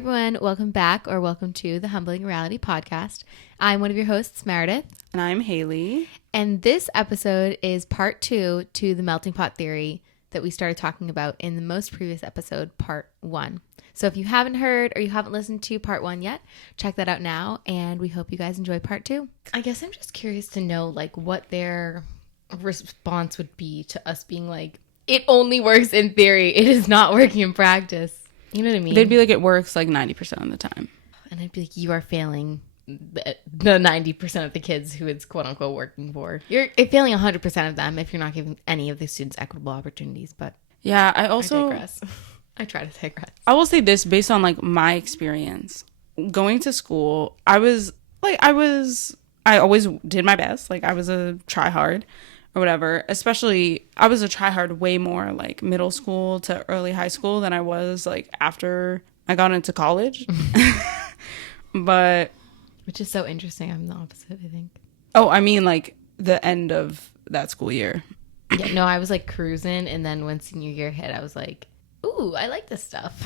everyone. Welcome back or welcome to the Humbling Reality Podcast. I'm one of your hosts, Meredith. And I'm Haley. And this episode is part 2 to the melting pot theory that we started talking about in the most previous episode, part 1. So if you haven't heard or you haven't listened to part 1 yet, check that out now. And we hope you guys enjoy part 2. I guess I'm just curious to know like what their response would be to us being like, it only works in theory. It is not working in practice. You know what I mean? They'd be like, it works like 90% of the time. And I'd be like, you are failing the 90% of the kids who it's quote unquote working for. You're failing 100% of them if you're not giving any of the students equitable opportunities. But yeah, I digress. I try to digress. I will say this based on like my experience going to school. I always did my best. Like I was a try hard or whatever. Especially I was a try hard way more like middle school to early high school than I was like after I got into college. But which is so interesting. I'm the opposite, I think. Oh, I mean like the end of that school year. Yeah, no, I was like cruising, and then when senior year hit, I was like, ooh, I like this stuff.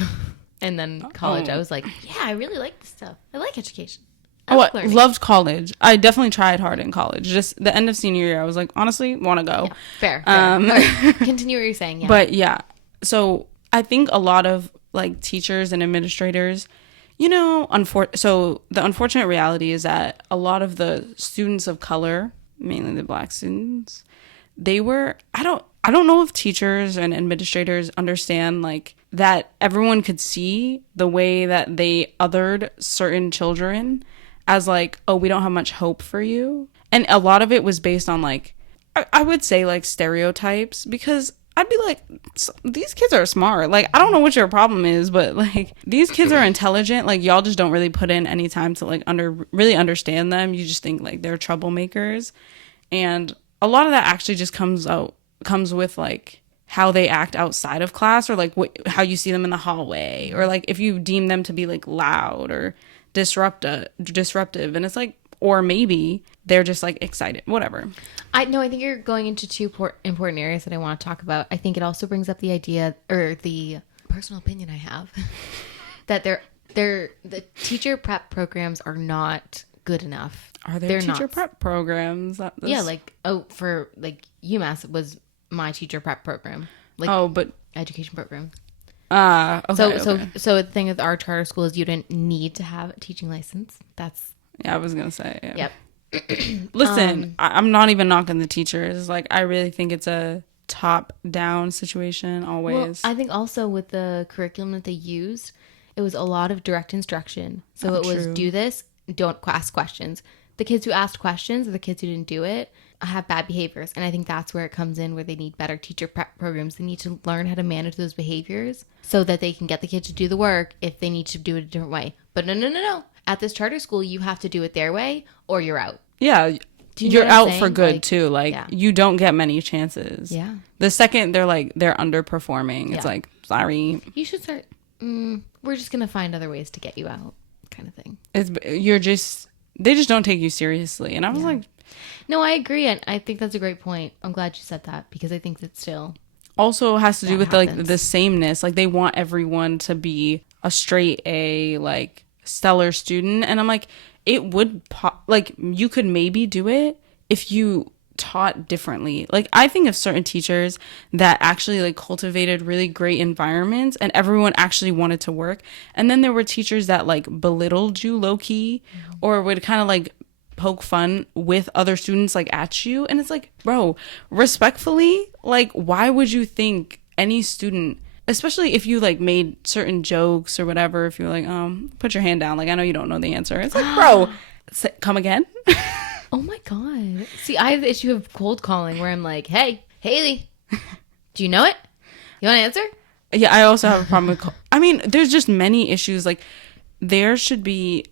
And then college, I was like, yeah, I really like this stuff. I like education. I loved college. I definitely tried hard in college. Just the end of senior year, I was like, honestly, want to go. Yeah, fair. Continue what you're saying. Yeah. But yeah, so I think a lot of like teachers and administrators, you know, so the unfortunate reality is that a lot of the students of color, mainly the Black students, they were, I don't know if teachers and administrators understand like that everyone could see the way that they othered certain children as like, oh, we don't have much hope for you. And a lot of it was based on like, I would say like stereotypes, because I'd be like, these kids are smart. Like, I don't know what your problem is, but like these kids are intelligent. Like y'all just don't really put in any time to like really understand them. You just think like they're troublemakers. And a lot of that actually just comes with like how they act outside of class, or like how you see them in the hallway, or like if you deem them to be like loud or disruptive. And it's like, or maybe they're just like excited, whatever. I think you're going into two important areas that I want to talk about. I think it also brings up the idea, or the personal opinion I have, that the teacher prep programs are not good enough. Are there teacher prep programs? Yeah, like for like UMass was my teacher prep program. Like but education program. Okay. So the thing with our charter school is you didn't need to have a teaching license. I was gonna say. Yeah. Yep. Listen, I'm not even knocking the teachers. Like, I really think it's a top-down situation always. Well, I think also with the curriculum that they used, it was a lot of direct instruction. So it was do this, don't ask questions. The kids who asked questions, or the kids who didn't do it, have bad behaviors. And I think that's where it comes in, where they need better teacher prep programs. They need to learn how to manage those behaviors so that they can get the kids to do the work if they need to do it a different way. But no. At this charter school, you have to do it their way or you're out. Yeah. You're out for good, too. Like, you don't get many chances. Yeah. The second they're underperforming, it's like, sorry. You should start, we're just going to find other ways to get you out kind of thing. They just don't take you seriously. And I was like... No, I agree. And I think that's a great point. I'm glad you said that, because I think that still... Also has to do with like the sameness. Like, they want everyone to be a straight A, like, stellar student. And I'm like, it would... you could maybe do it if you taught differently. Like, I think of certain teachers that actually like cultivated really great environments and everyone actually wanted to work. And then there were teachers that like belittled you low-key, or would kind of like poke fun with other students like at you. And it's like, bro, respectfully, like, why would you think any student, especially if you like made certain jokes or whatever, if you're like, put your hand down, like, I know you don't know the answer. It's like, bro, come again. Oh my God. See, I have the issue of cold calling where I'm like, hey, Haley, do you know it? You want to answer? Yeah, I also have a problem with I mean, there's just many issues. Like, there should be,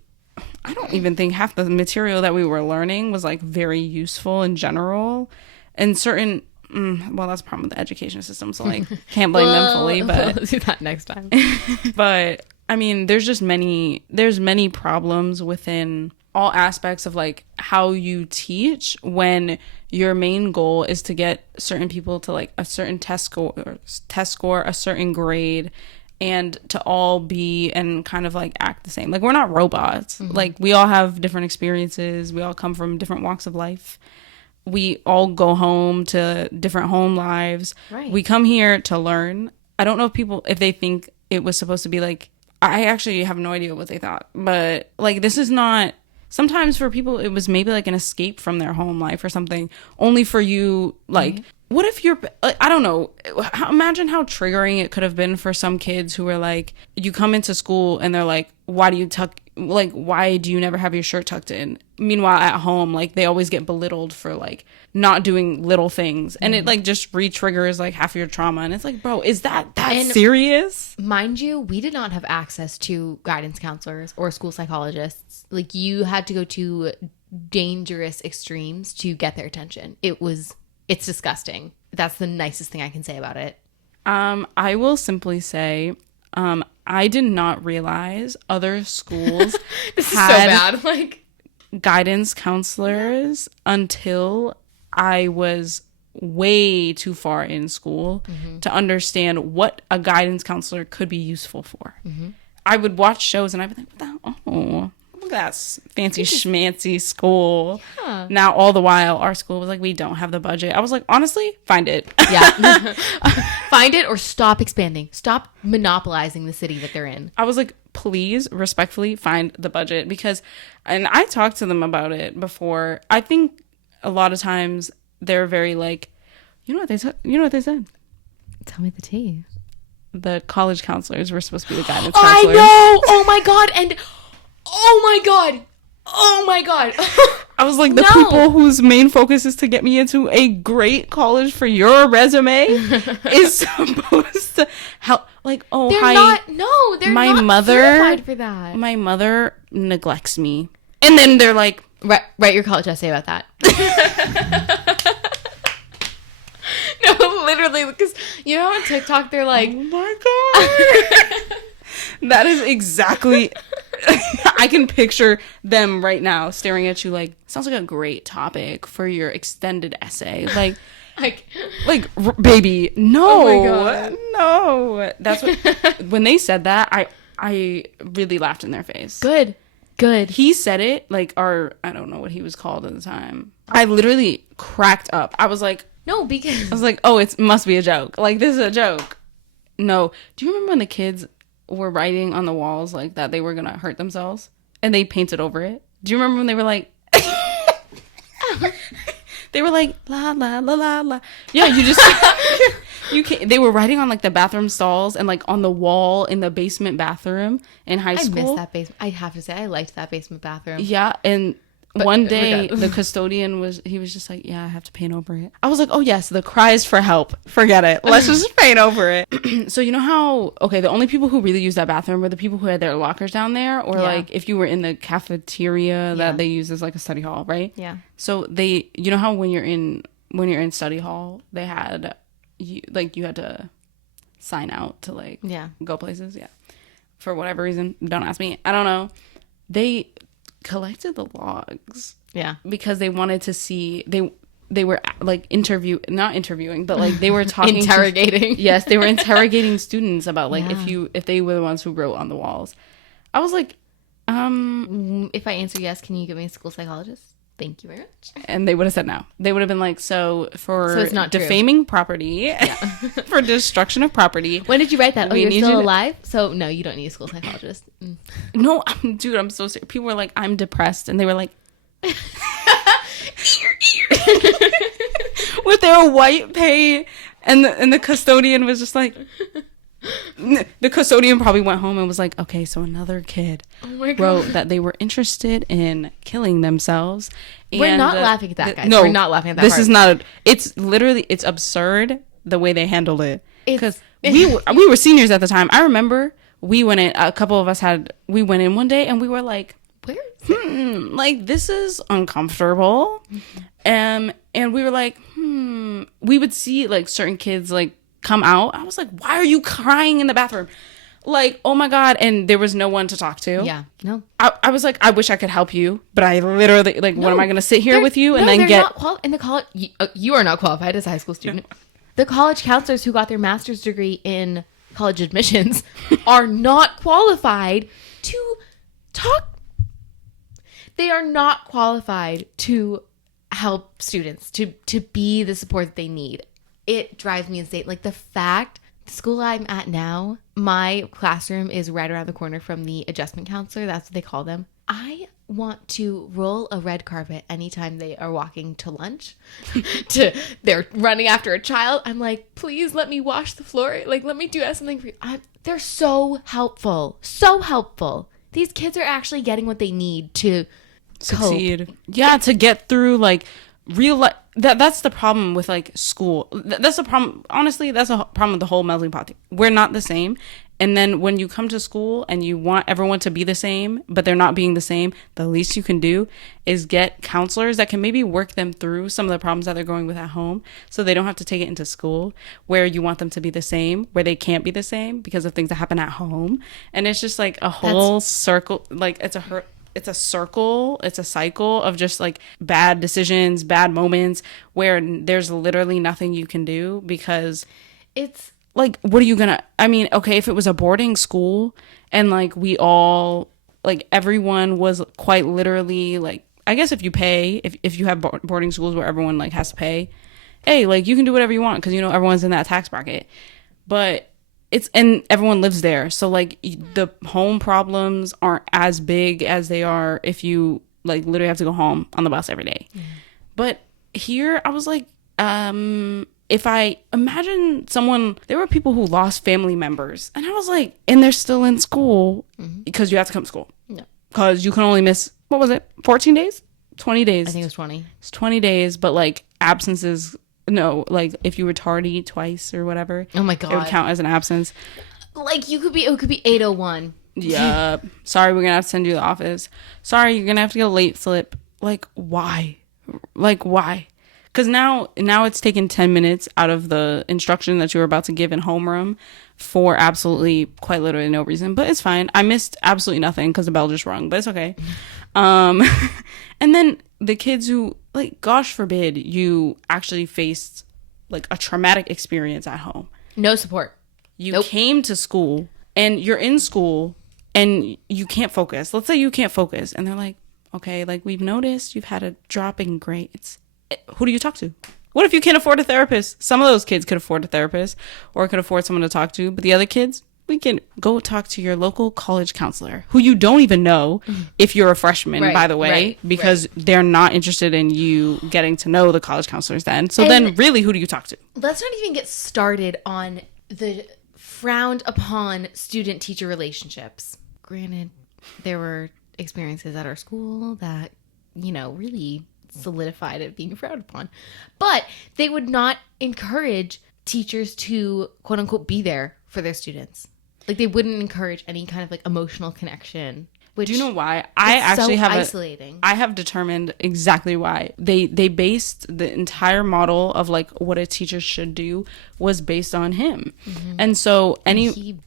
I don't even think half the material that we were learning was like very useful in general. And certain, well, that's a problem with the education system, so like can't blame them fully. But we'll do that next time. But I mean, there's many problems within all aspects of like how you teach when your main goal is to get certain people to like a certain test score, a certain grade, and to all be and kind of like act the same. Like, we're not robots. Like, we all have different experiences. We all come from different walks of life. We all go home to different home lives. Right. We come here to learn. I don't know if they think it was supposed to be like, I actually have no idea what they thought, but like, this is not, sometimes for people, it was maybe like an escape from their home life or something, only for you, like, what if you're, like, I don't know, imagine how triggering it could have been for some kids who were like, you come into school and they're like, why do you never have your shirt tucked in? Meanwhile, at home, like, they always get belittled for like not doing little things, and it like just re-triggers like half your trauma. And it's like, bro, is that serious? Mind you, we did not have access to guidance counselors or school psychologists. Like, you had to go to dangerous extremes to get their attention. It's disgusting. That's the nicest thing I can say about it. I will simply say, I did not realize other schools this had is so bad. Like, guidance counselors until I was way too far in school to understand what a guidance counselor could be useful for. I would watch shows and I'd be like, oh, look at that fancy schmancy school. Yeah. Now, all the while, our school was like, we don't have the budget. I was like, honestly, find it. Yeah. Find it or stop expanding. Stop monopolizing the city that they're in. I was like, please, respectfully, find the budget. Because, and I talked to them about it before. I think a lot of times they're very like, you know what they said? Tell me the tea. The college counselors were supposed to be the guidance I counselors. know! Oh my god! And oh my god! Oh my god! I was like, the people whose main focus is to get me into a great college for your resume is supposed to help. Like, oh, they're hi. They're not certified for that. My mother neglects me. And then they're like, write your college essay about that. No, literally, because you know on TikTok they're like, oh my god. That is exactly, I can picture them right now staring at you like, sounds like a great topic for your extended essay. Baby, no. Oh my god. No. That's what, when they said that, I really laughed in their face. Good. He said it, like, I don't know what he was called at the time. I literally cracked up. I was like, no, because I was like, oh, it must be a joke. Like, this is a joke. No. Do you remember when the kids were writing on the walls like that they were gonna hurt themselves and they painted over it? Do you remember when they were like they were like la la la la la? Yeah, you just you can't. They were writing on like the bathroom stalls and like on the wall in the basement bathroom in high school. I missed that basement. I have to say, I liked that basement bathroom. Yeah, and one day the custodian was just like, yeah, I have to paint over it. I was like, oh yes, the cries for help, forget it, let's just paint over it. So you know how, okay, the only people who really used that bathroom were the people who had their lockers down there, or like if you were in the cafeteria that they use as like a study hall, right? Yeah. So they, you know how when you're in study hall, they had you had to sign out to like go places, for whatever reason, don't ask me, I don't know. They collected the logs because they wanted to see, they were like not interviewing, but like they were talking interrogating. Yes, they were interrogating students about like if they were the ones who wrote on the walls. I was like, if I answer yes, can you give me a school psychologist? Thank you very much. And they would have said no. They would have been like, so it's not true. defaming property, for destruction of property. When did you write that? Oh, you're still alive? So no, you don't need a school psychologist. No, dude, I'm so serious. People were like, I'm depressed. And they were like, with their white paint. And the custodian was just like, the custodian probably went home and was like, okay, so another kid wrote that they were interested in killing themselves. We're not laughing at that, guys. No, we're not laughing at that. This is not. It's literally, it's absurd the way they handled it. Because we were seniors at the time. I remember we went in. A couple of us we went in one day and we were like, where is it? Like, this is uncomfortable. And we were like, we would see like certain kids like come out. I was like, why are you crying in the bathroom? Like, oh my god. And there was no one to talk to. Yeah, no. I was like, I wish I could help you, but I literally, like, what am I going to sit here with you and then get in the college? You are not qualified as a high school student. The college counselors who got their master's degree in college admissions are not qualified to talk. They are not qualified to help students, to be the support that they need. It drives me insane. Like the fact, the school I'm at now, my classroom is right around the corner from the adjustment counselor. That's what they call them. I want to roll a red carpet anytime they are walking to lunch. They're running after a child. I'm like, please let me wash the floor. Like, let me do something for you. They're so helpful. So helpful. These kids are actually getting what they need to succeed. Cope. Yeah, to get through like real life. That's the problem with like school. That's the problem. Honestly, that's a problem with the whole melting pot thing. We're not the same. And then when you come to school and you want everyone to be the same, but they're not being the same, the least you can do is get counselors that can maybe work them through some of the problems that they're going with at home, so they don't have to take it into school where you want them to be the same, where they can't be the same because of things that happen at home. And it's just like a whole circle. Like it's a circle, it's a cycle of just like bad decisions, bad moments where there's literally nothing you can do because it's like, what are you gonna, I mean, okay, if it was a boarding school and like we all, like everyone was quite literally like, I guess if you pay, if you have boarding schools where everyone like has to pay, hey, like you can do whatever you want because, you know, everyone's in that tax bracket. But and everyone lives there. So like the home problems aren't as big as they are if you like literally have to go home on the bus every day. Mm-hmm. But here I was like, if I imagine someone, there were people who lost family members and I was like, and they're still in school because you have to come to school. No. Because you can only miss, what was it? 14 days? 20 days. I think it was 20. It's 20 days, but like absences, no, like if you were tardy twice or whatever. Oh my God. It would count as an absence. Like it could be 801. Yeah. Sorry, we're going to have to send you to the office. Sorry, you're going to have to get a late slip. Like, why? Like, why? Because now it's taken 10 minutes out of the instruction that you were about to give in homeroom for absolutely, quite literally no reason. But it's fine. I missed absolutely nothing because the bell just rung. But it's okay. And then the kids who, like, gosh forbid, you actually faced, like, a traumatic experience at home. No support. You came to school, and you're in school, and you can't focus. Let's say you can't focus. And they're like, okay, like, we've noticed you've had a drop in grades. Who do you talk to? What if you can't afford a therapist? Some of those kids could afford a therapist or could afford someone to talk to. But the other kids, we can go talk to your local college counselor who you don't even know if you're a freshman, by the way, because they're not interested in you getting to know the college counselors then. So then really, who do you talk to? Let's not even get started on the frowned upon student-teacher relationships. Granted, there were experiences at our school that, you know, really solidified it being frowned upon, but they would not encourage teachers to quote unquote be there for their students. Like they wouldn't encourage any kind of like emotional connection. Which, do you know why? I actually have isolating. I have determined exactly why. They based the entire model of like what a teacher should do was based on him. Mm-hmm. And so he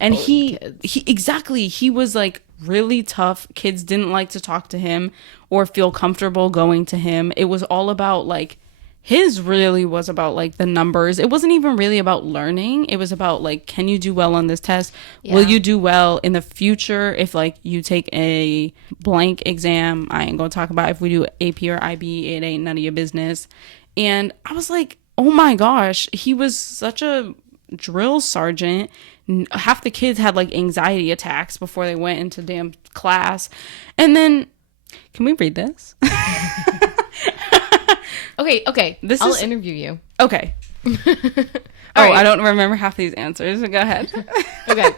exactly, he was like really tough. Kids didn't like to talk to him or feel comfortable going to him. It was all about like, his really was about like the numbers. It wasn't even really about learning. It was about like, can you do well on this test? Yeah. Will you do well in the future if like you take a blank exam? I ain't gonna talk about if we do AP or IB. It ain't none of your business. And I was like, oh my gosh, he was such a drill sergeant. Half the kids had like anxiety attacks before they went into damn class. And then, can we read this? Okay. I'll interview you. Okay. I don't remember half these answers. So go ahead. Okay.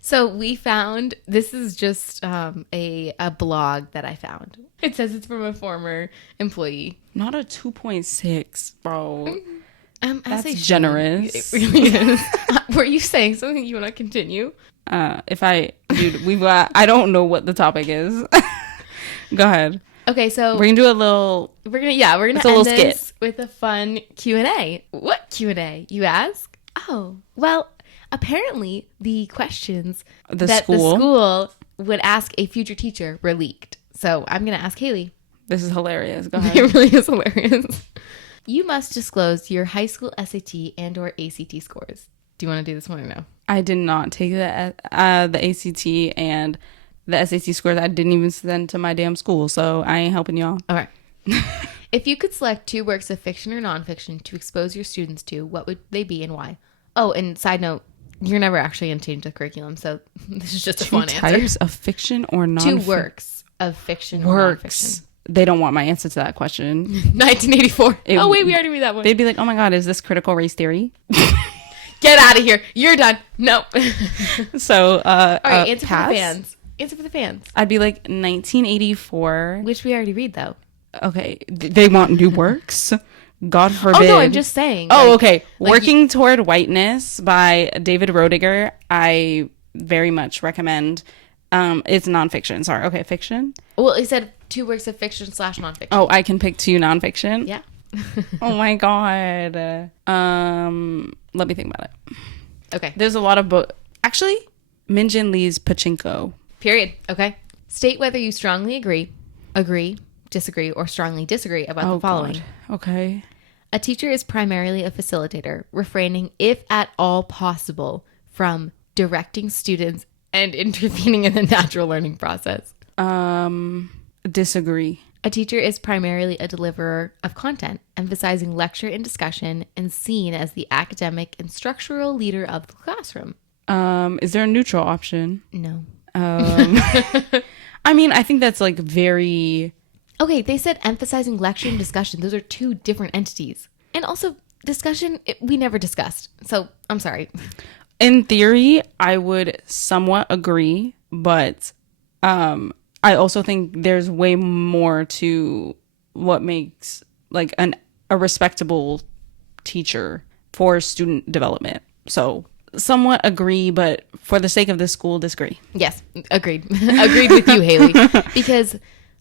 So we found, this is just a blog that I found. It says it's from a former employee. Not a 2.6, bro. That's It generous. really is. Were you saying something you want to continue? I don't know what the topic is. Go ahead. Okay, so we're gonna do a little. We're gonna end this with a fun Q&A. What Q&A, you ask? Oh, well, apparently the questions that the school would ask a future teacher were leaked. So I'm gonna ask Haley. This is hilarious. Go ahead. It really is hilarious. You must disclose your high school SAT and/or ACT scores. Do you want to do this one or no? I did not take the ACT and the SAT scores. I didn't even send to my damn school, so I ain't helping y'all. All right. If you could select 2 works of fiction or nonfiction to expose your students to, what would they be and why? Oh, and side note, you're never actually going to change the curriculum, so this is just a fun answer. 2 types of fiction or nonfiction? 2 works of fiction or nonfiction. They don't want my answer to that question. 1984. Oh, wait, we already read that one. They'd be like, oh my God, is this critical race theory? Get out of here. You're done. No. So, all right, answer for the fans. Answer for the fans. I'd be like 1984. Which we already read, though. Okay. They want new works? God forbid. Oh, no, I'm just saying. Oh, okay. Working Toward Whiteness by David Rodiger. I very much recommend. It's nonfiction. Sorry. Okay, fiction. Well, he said 2 works of fiction / nonfiction. Oh, I can pick 2 nonfiction? Yeah. Oh my God. Let me think about it. Okay. There's a lot of books. Actually, Minjin Lee's Pachinko. Period. Okay. State whether you strongly agree, disagree, or strongly disagree about the following. God. Okay. A teacher is primarily a facilitator, refraining, if at all possible, from directing students and intervening in the natural learning process. Disagree. A teacher is primarily a deliverer of content, emphasizing lecture and discussion, and seen as the academic and structural leader of the classroom. Is there a neutral option? No. I mean, I think that's like very... Okay, they said emphasizing lecture and discussion. Those are 2 different entities. And also, discussion, we never discussed. So, I'm sorry. In theory, I would somewhat agree, but I also think there's way more to what makes like a respectable teacher for student development. So, somewhat agree, but for the sake of this school, disagree. Yes, agreed. Agreed with you, Haley. Because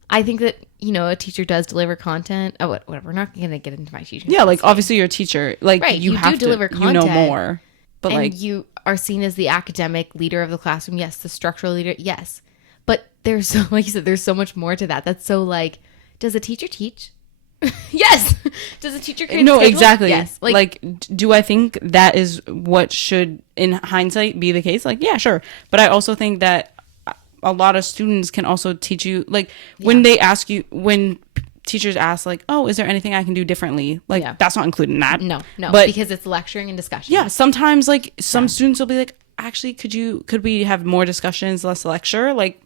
I think that, a teacher does deliver content. Oh, whatever. We're not going to get into my teaching. Yeah, like obviously you're a teacher. Like right, you have do deliver to, content, more. But and like you are seen as the academic leader of the classroom. Yes, the structural leader. Yes. But there's so, like you said, there's so much more to that. That's so like, does a teacher teach? Yes. Does a teacher create No, schedules? exactly. Yes. Like, do I think that is what should, in hindsight, be the case? Like, yeah, sure. But I also think that a lot of students can also teach you, like, when they ask you, when teachers ask, like, oh, is there anything I can do differently? Like, that's not included in that. No, but because it's lecturing and discussion. Yeah, sometimes, like, some students will be like, actually, could we have more discussions, less lecture? Like,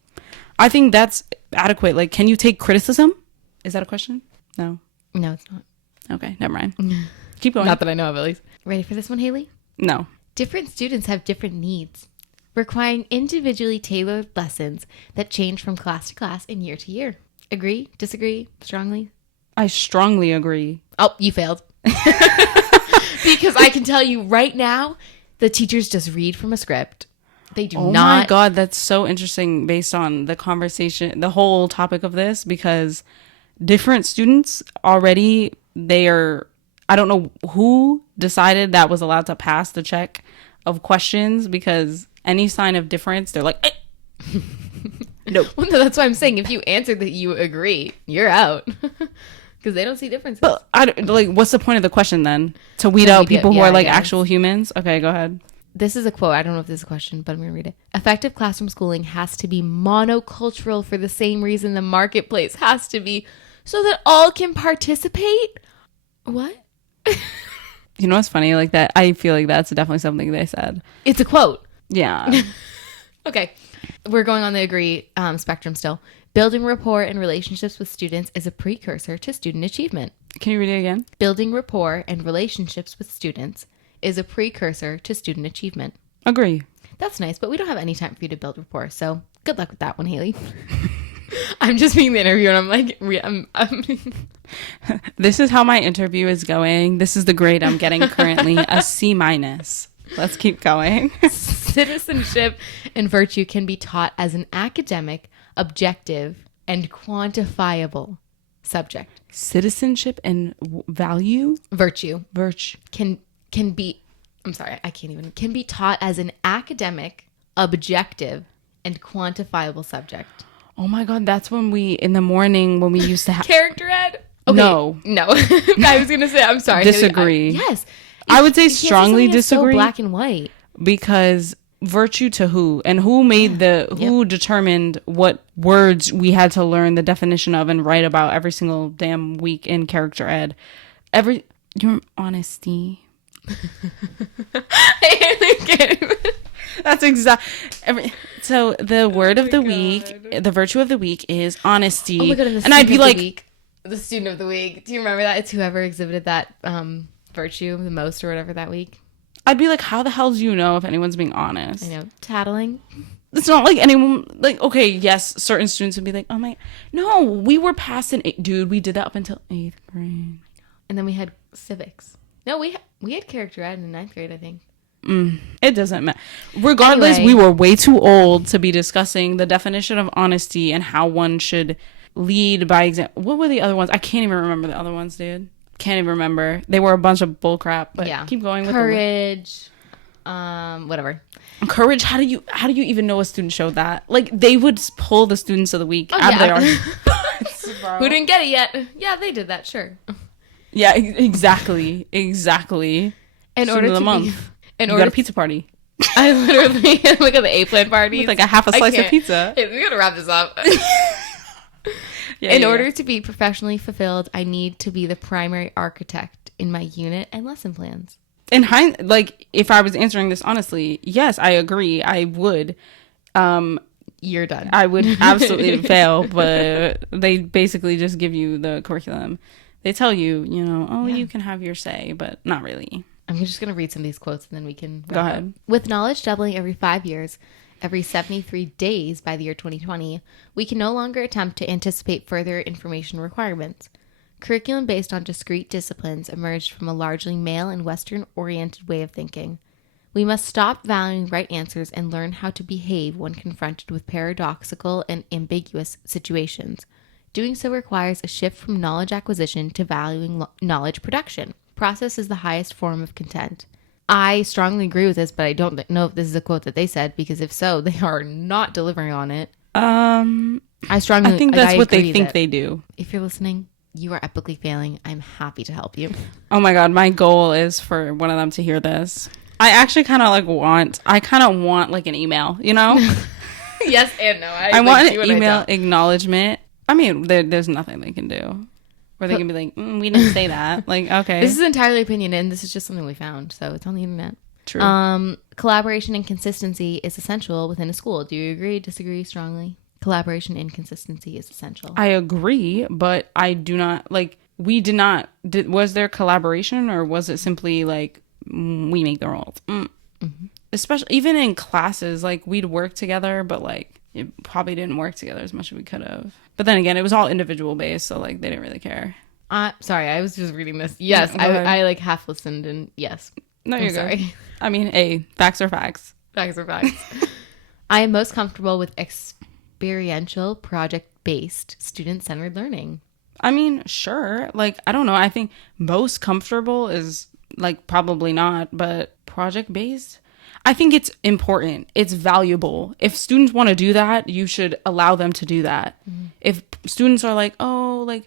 I think that's adequate. Like, can you take criticism? Is that a question? No. No, it's not. Okay, never mind. Keep going. Not that I know of, at least. Ready for this one, Haley? No. Different students have different needs, requiring individually tailored lessons that change from class to class and year to year. Agree? Disagree? Strongly? I strongly agree. Oh, you failed. Because I can tell you right now, the teachers just read from a script. They do not. Oh my God, that's so interesting based on the conversation, the whole topic of this, because different students already, I don't know who decided that was allowed to pass the check of questions, because any sign of difference, they're like, eh. No. Well, no, that's why I'm saying if you answer that you agree, you're out. Because they don't see differences. But what's the point of the question then? To weed out people who are like actual humans? Okay, go ahead. This is a quote. I don't know if this is a question, but I'm going to read it. Effective classroom schooling has to be monocultural for the same reason the marketplace has to be, so that all can participate. What? You know what's funny? Like that, I feel like that's definitely something they said. It's a quote. Yeah. Okay. We're going on the agree spectrum still. Building rapport and relationships with students is a precursor to student achievement. Can you read it again? Building rapport and relationships with students is a precursor to student achievement. Agree. That's nice, but we don't have any time for you to build rapport, so good luck with that one, Haley. I'm just being the interviewer, and I'm like, This is how my interview is going. This is the grade I'm getting currently, a C-. Let's keep going. Citizenship and virtue can be taught as an academic, objective, and quantifiable subject. Citizenship and value? Virtue. Can be, I'm sorry, I can't even, can be taught as an academic, objective, and quantifiable subject. Oh my God, that's when in the morning, when we used to have... Character ed? Okay. No. I was going to say, I'm sorry. Disagree. Yes. I would say strongly disagree. So black and white. Because virtue to who? And who made who determined what words we had to learn the definition of and write about every single damn week in character ed? Your honesty. That's so the word of the week, the virtue of the week is honesty. Oh my God, and I'd be like, the student of the week. Do you remember that? It's whoever exhibited that virtue the most or whatever that week. I'd be like, how the hell do you know if anyone's being honest? I know. Tattling. It's not like anyone, like, okay, yes, certain students would be like, oh my, no, we were past dude, we did that up until 8th grade. And then we had civics. No, we had character ed in 9th grade, I think. It doesn't matter. Regardless, we were way too old to be discussing the definition of honesty and how one should lead by example. What were the other ones? I can't even remember the other ones, dude. Can't even remember. They were a bunch of bullcrap. But yeah, keep going with courage. Whatever. Courage. How do you even know a student showed that? Like, they would pull the students of the week out of their arguments. Who didn't get it yet? Yeah, they did that. Sure. Yeah, exactly. In order to the month. You got a pizza party. I literally look at the A-plan party. With like a half a slice of pizza. Hey, we gotta wrap this up. In order to be professionally fulfilled, I need to be the primary architect in my unit and lesson plans. Like, if I was answering this honestly, yes, I agree. I would. You're done. I would absolutely fail, but they basically just give you the curriculum. They tell you, you can have your say, but not really. I'm just going to read some of these quotes and then we can go ahead. Up. With knowledge doubling every 5 years, every 73 days by the year 2020, we can no longer attempt to anticipate further information requirements. Curriculum based on discrete disciplines emerged from a largely male and Western-oriented way of thinking. We must stop valuing right answers and learn how to behave when confronted with paradoxical and ambiguous situations. Doing so requires a shift from knowledge acquisition to valuing knowledge production. Process is the highest form of content. I strongly agree with this, but I don't know if this is a quote that they said, because if so, they are not delivering on it. I think that's what they think they do. If you're listening, you are epically failing. I'm happy to help you. Oh my God, my goal is for one of them to hear this. I actually kind of want like an email, Yes and no. I want an email acknowledgement. I mean, there's nothing they can do. Or they can be like, we didn't say that. Like, okay. This is entirely opinion, and this is just something we found, so it's on the internet. True. Collaboration and consistency is essential within a school. Do you agree, disagree strongly? Collaboration and consistency is essential. I agree, but I do not, we did not, was there collaboration, or was it simply like, we make the rules? Mm-hmm. Especially, even in classes, we'd work together, but it probably didn't work together as much as we could have. But then again, it was all individual based, so they didn't really care. Sorry, I was just reading this. Yes, I half listened, and yes. No, you're sorry. I mean, facts are facts. Facts are facts. I am most comfortable with experiential, project-based, student-centered learning. I mean, sure. I don't know. I think most comfortable is probably not, but project-based. I think it's important. It's valuable. If students want to do that, you should allow them to do that. Mm-hmm. If students are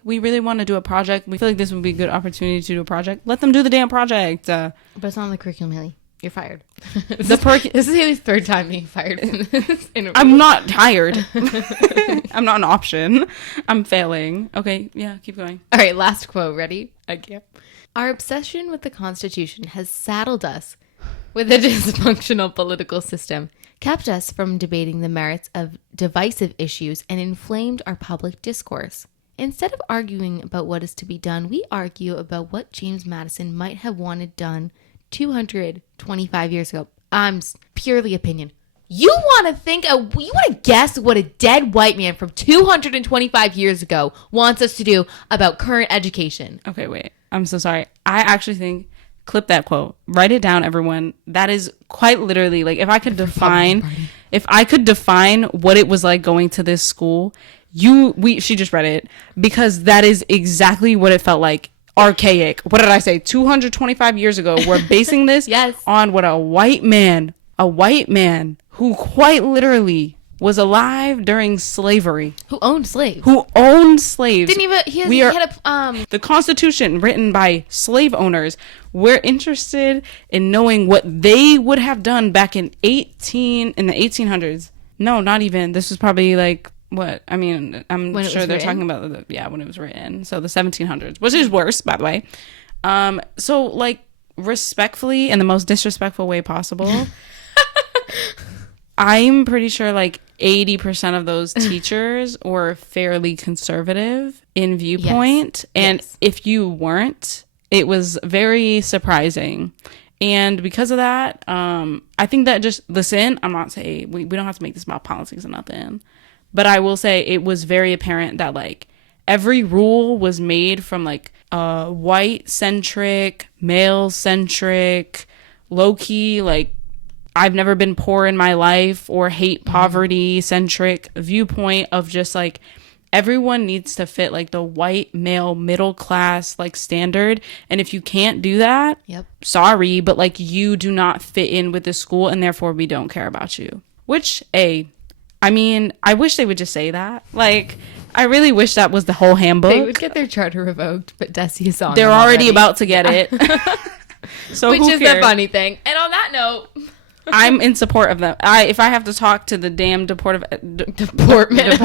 we really want to do a project, we feel like this would be a good opportunity to do a project, let them do the damn project. But it's not on the curriculum, Haley. You're fired. This is Haley's third time being fired from this interview. I'm not hired. I'm not an option. I'm failing. Okay, yeah, keep going. All right, last quote. Ready? I can't. Our obsession with the Constitution has saddled us with a dysfunctional political system, kept us from debating the merits of divisive issues, and inflamed our public discourse. Instead of arguing about what is to be done, we argue about what James Madison might have wanted done 225 years ago. Purely opinion. You want to guess what a dead white man from 225 years ago wants us to do about current education? Okay, wait. I'm so sorry. I actually think... Clip that quote. Write it down, everyone. That is quite literally if I could define what it was like going to this school, she just read it, because that is exactly what it felt like. Archaic. What did I say? 225 years ago. We're basing this yes. on what a white man who quite literally was alive during slavery. Who owned slaves? Didn't even he had a the Constitution written by slave owners. We're interested in knowing what they would have done back in the 1800s. No, not even. This was probably like what? I mean, I'm sure they're talking about when it was written. So the 1700s, which is worse, by the way. So like respectfully, in the most disrespectful way possible. I'm pretty sure like 80% of those teachers were fairly conservative in viewpoint. Yes. And if you weren't, it was very surprising. And because of that, I think that I'm not saying, we don't have to make this about politics or nothing. But I will say it was very apparent that like every rule was made from like a white-centric, male-centric, low-key, like, I've never been poor in my life or hate poverty centric viewpoint of just like everyone needs to fit like the white male middle class like standard. And if you can't do that, sorry, but like you do not fit in with the school and therefore we don't care about you. Which I mean, I wish they would just say that. Like, I really wish that was the whole handbook. They would get their charter revoked, but Desi is on. They're already about to get it. So which is the funny thing. And on that note, I'm in support of them. If I have to talk to the damn Department of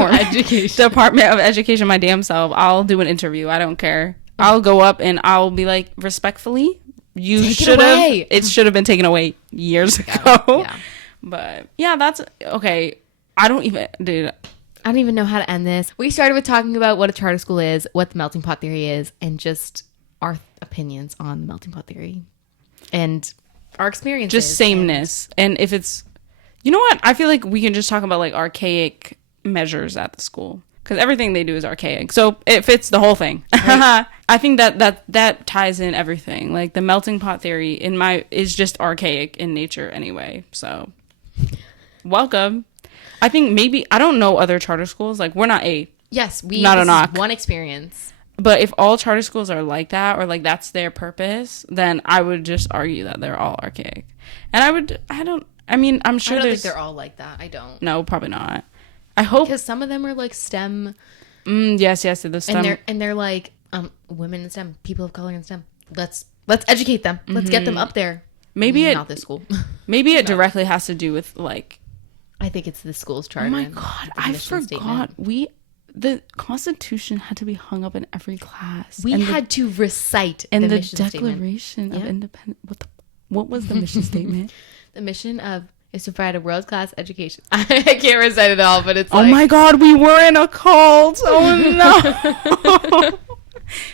Education my damn self, I'll do an interview. I don't care. I'll go up and I'll be like, respectfully, it should have been taken away years ago. Yeah. But yeah, that's okay. I don't even know how to end this. We started with talking about what a charter school is, what the melting pot theory is, and just our opinions on the melting pot theory and our experiences. Just sameness. And if it's, you know what? I feel like we can just talk about like archaic measures at the school because everything they do is archaic. So it fits the whole thing. Right. I think that ties in everything. Like the melting pot theory is just archaic in nature anyway. So welcome. I think maybe, I don't know other charter schools. Like we're not not a knock. One experience. But if all charter schools are like that or like that's their purpose, then I would just argue that they're all archaic. And I'm sure I don't think they're all like that. I don't. No, probably not. I hope. Because some of them are like STEM. Yes, the STEM. And they're like women in STEM, people of color in STEM. Let's educate them. Let's get them up there. Maybe not this school. Maybe it directly has to do with like. I think it's the school's charter. Oh my God, I forgot. The Constitution had to be hung up in every class. We had to recite the mission Declaration of Independence. What was the mission statement? The mission is to provide a world-class education. I can't recite it all, but it's oh my God, we were in a cult. Oh no.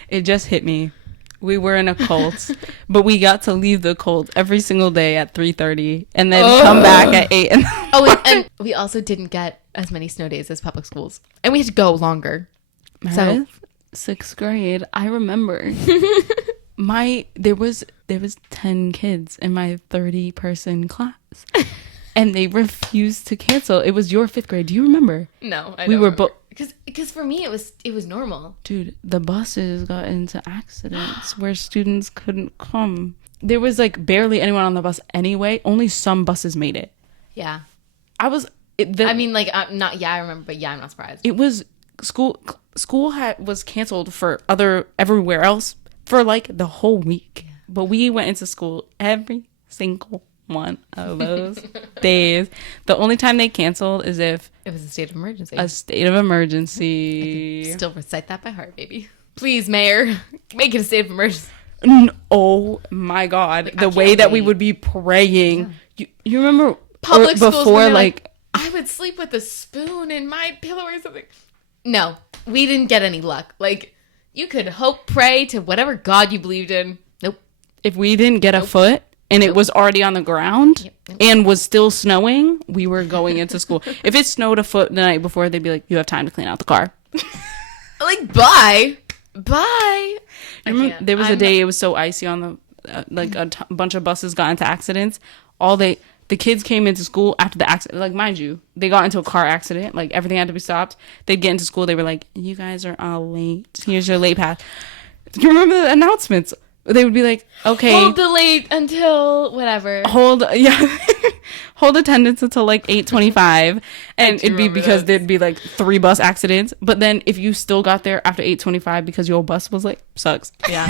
It just hit me. We were in a cult, but we got to leave the cult every single day at 3:30 and then come back at 8. And we also didn't get as many snow days as public schools. And we had to go longer. So 6th grade, I remember there was 10 kids in my 30-person class. And they refused to cancel. It was your 5th grade. Do you remember? No, I don't. We were both. Because for me, it was normal. Dude, the buses got into accidents where students couldn't come. There was like barely anyone on the bus anyway. Only some buses made it. Yeah. I was. I remember, but yeah, I'm not surprised. It was school was canceled for everywhere else for like the whole week. Yeah. But we went into school every single one of those days. The only time they canceled is if it was a state of emergency. A state of emergency. I can still recite that by heart, baby. Please, Mayor, make it a state of emergency. Oh my God, the way that we would be praying. Yeah. You remember public schools before like I would sleep with a spoon in my pillow or something. No, we didn't get any luck. Like you could hope, pray to whatever God you believed in. Nope. If we didn't get a foot. And it was already on the ground and was still snowing, we were going into school. If it snowed a foot the night before, they'd be like, you have time to clean out the car. Like, bye. There was a day it was so icy on the, bunch of buses got into accidents. The kids came into school after the accident. Like, mind you, they got into a car accident. Like, everything had to be stopped. They'd get into school. They were like, you guys are all late. Here's your late pass. Do you remember the announcements? They would be like, okay, hold the late until whatever. Hold attendance until like 8:25, and it'd be because there'd be like 3 bus accidents. But then if you still got there after 8:25 because your bus was late, sucks. Yeah.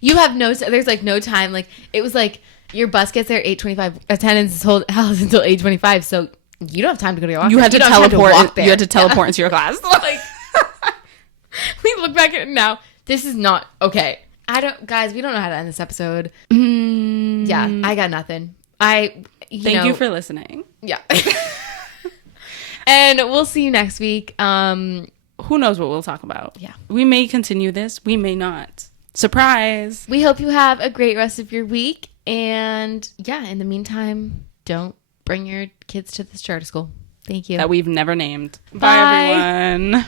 You have there's like no time. Like it was like your bus gets there at 8:25. Attendance is held until 8:25. So you don't have time to go to your locker. You had to teleport. You had to teleport yeah. into your class. Like we look back at it now. This is not okay. Guys, we don't know how to end this episode. Yeah, I got nothing. Thank you for listening. Yeah. And we'll see you next week. Who knows what we'll talk about? Yeah. We may continue this. We may not. Surprise. We hope you have a great rest of your week. And yeah, in the meantime, don't bring your kids to this charter school. Thank you. That we've never named. Bye everyone.